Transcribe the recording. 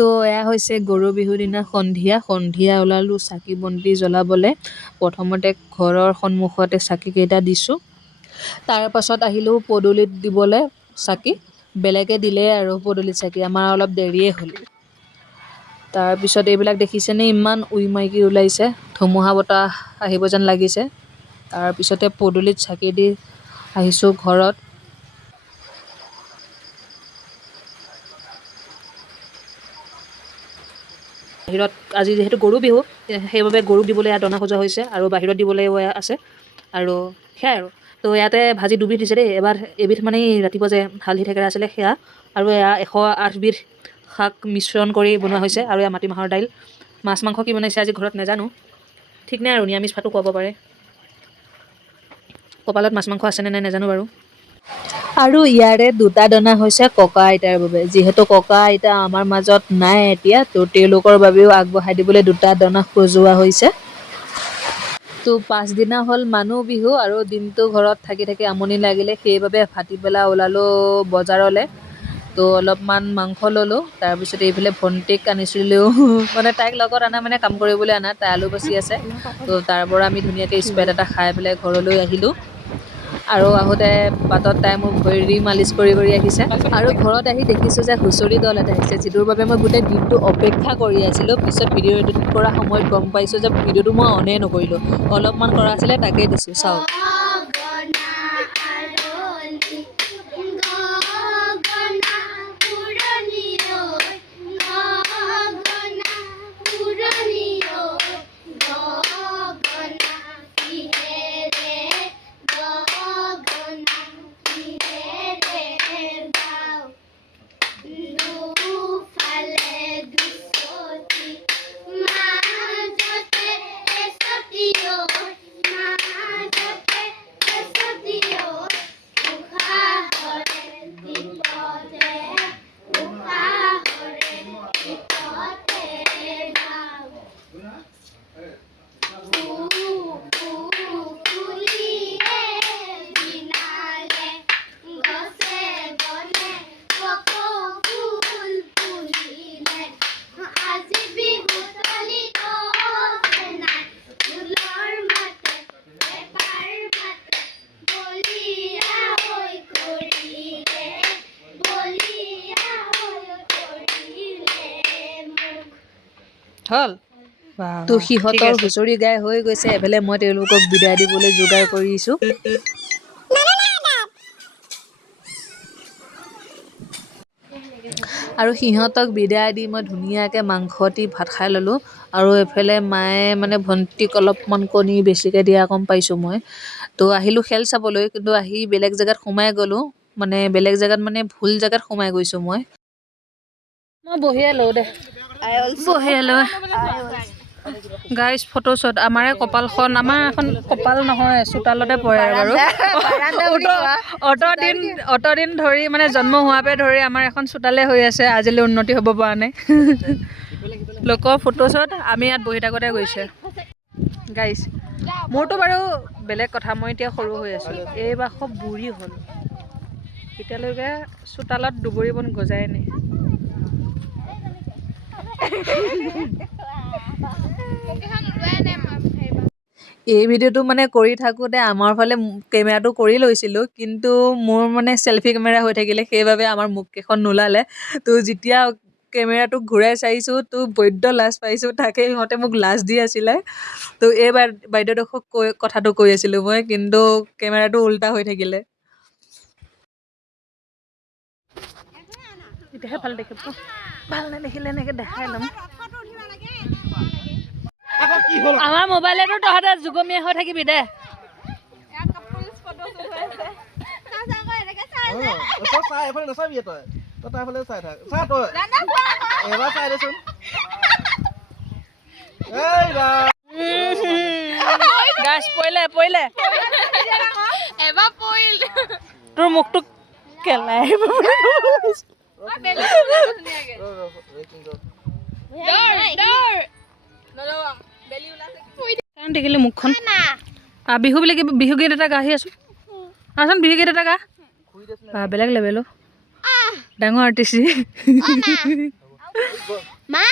তো এয়া হৈছে গৰু বিহুৰ দিনা সন্ধিয়া ওলালোঁ চাকি বন্তি জ্বলাবলৈ। প্ৰথমতে ঘৰৰ সন্মুখতে চাকিকেইটা দিছোঁ, তাৰ পাছত আহিলোঁ পদূলিত দিবলৈ চাকি। বেলেগে দিলে আৰু পদূলিত চাকি, আমাৰ অলপ দেৰিয়ে হ'ল। তাৰপিছত এইবিলাক দেখিছেনে, ইমান উই মাইকী ওলাইছে, ধুমুহা বতাহ আহিব যেন লাগিছে। তাৰপিছতে পদূলিত চাকি দি আহিছোঁ ঘৰত। বাহিৰত আজি যিহেতু গৰু বিহু, সেইবাবে গৰুক দিবলৈ ইয়াত দনা সজোৱা হৈছে আৰু বাহিৰত দিবলৈও আছে। আৰু সেয়াই আৰু তো ইয়াতে ভাজি দুবিধ দিছে দেই। এবিধ মানে ৰাতিপুৱা যে হালধি থেকেৰা আছিলে সেয়া, আৰু এয়া 108 বিধ শাক মিশ্ৰণ কৰি বনোৱা হৈছে, আৰু এয়া মাটিমাহৰ দাইল। মাছ মাংস কি বনাইছে আজি ঘৰত নাজানো, ঠিক নাই আৰু নিৰামিষ ভাতো খুৱাব পাৰে। কপালত মাছ মাংস আছেনে নাই নাজানো বাৰু। আৰু ইয়াৰে দুটা দনা হৈছে ককা আইতাৰ বাবে, যিহেতু ককা আইতা আমাৰ মাজত নাই এতিয়া, তো তেওঁলোকৰ বাবেও আগবঢ়াই দিবলৈ দুটা দনা সজোৱা হৈছে। তো পাছদিনা হ'ল মানুহ বিহু, আৰু দিনটো ঘৰত থাকি থাকি আমনি লাগিলে, সেইবাবে ভাটিবেলা ওলালোঁ বজাৰলৈ। তো অলপমান মাংস ল'লোঁ, তাৰপিছত এইফালে ভণ্টিক আনিছিলোঁ, মানে তাইক লগত অনা মানে কাম কৰিবলৈ অনা, তাই আলু বাচি আছে। তো তাৰ পৰা আমি ধুনীয়াকৈ স্প্ৰেড এটা খাই পেলাই ঘৰলৈ আহিলোঁ। আৰু আহোঁতে বাটত তাই মোক ভৰি মালিচ কৰি আহিছে। আৰু ঘৰত আহি দেখিছোঁ যে হুঁচৰি দল এটা আহিছে, যিটোৰ বাবে মই গোটেই দিনটো অপেক্ষা কৰি আছিলোঁ। পিছত ভিডিঅ' এডিট কৰা সময়ত গম পাইছোঁ যে ভিডিঅ'টো মই অনেই নকৰিলোঁ, অলপমান কৰা আছিলে, তাকেই দিছোঁ চাওক। হ'ল তো সিহঁতৰ হুঁচৰি গাই হৈ গৈছে, এফালে মই তেওঁলোকক বিদায় দিবলৈ যোগাৰ কৰিছোঁ। আৰু সিহঁতক বিদায় দি মই ধুনীয়াকৈ মাংস দি ভাত খাই ল'লোঁ। আৰু এফালে মায়ে মানে ভণ্টিক অলপমান কণী বেছিকৈ দিয়া গম পাইছোঁ মই। তো আহিলোঁ খেল চাবলৈ, কিন্তু আহি বেলেগ জেগাত সোমাই গ'লোঁ, মানে বেলেগ জেগাত মানে ভুল জেগাত সোমাই গৈছোঁ মই বহিয়ে লওঁ দে, বহিয়ে লওঁ গাইজ। ফটোশ্বট আমাৰে কপালখন, আমাৰ এখন কপাল নহয়, চোতালতে পৰে বাৰু। অতদিন ধৰি মানে জন্ম হোৱাৰ পৰা ধৰি আমাৰ এখন চোতালে হৈ আছে, আজিলৈ উন্নতি হ'ব পৰা নাই। লোকৰ ফটোশ্বট আমি ইয়াত বহি থাকোঁতে গৈছে গাইজ। মোৰতো বাৰু বেলেগ কথা, মই এতিয়া সৰু হৈ আছোঁ, এইবাৰ খুব বুঢ়ী হ'ল, এতিয়ালৈকে চোতালত দুবৰি বন গজাই নাই। এই ভিডিঅ'টো মানে কৰি থাকোঁতে আমাৰ ফালে কেমেৰাটো কৰি লৈছিলোঁ, কিন্তু মোৰ মানে চেল্ফি কেমেৰা হৈ থাকিলে, সেইবাবে আমাৰ মুখকেইখন নোলালে। তো যেতিয়া কেমেৰাটো ঘূৰাই চাইছোঁ, তো বৈদ্য লাজ পাইছোঁ, তাকে সিহঁতে মোক লাজ দি আছিলে। তো এইবাৰ বাইদেউডোখৰক কথাটো কৈ আছিলোঁ মই, কিন্তু কেমেৰাটো উল্টা হৈ থাকিলে। এতিয়াহে ভাল দেখিব, ভাল নেদেখিলে এনেকৈ দেখাই ল'ম। আমাৰ মোবাইলেতো তহঁতে যুগমীয়া হৈ থাকিবি দে। তোৰ মুখটো কেলাই দেখিলে মুখখন। বিহু বুলি বিহু গীত এটা গাহি আছোঁ, আচোন বিহু গীত এটা গা। বেলেগ লেভেলো, ডাঙৰ আৰ্টিষ্ট। মা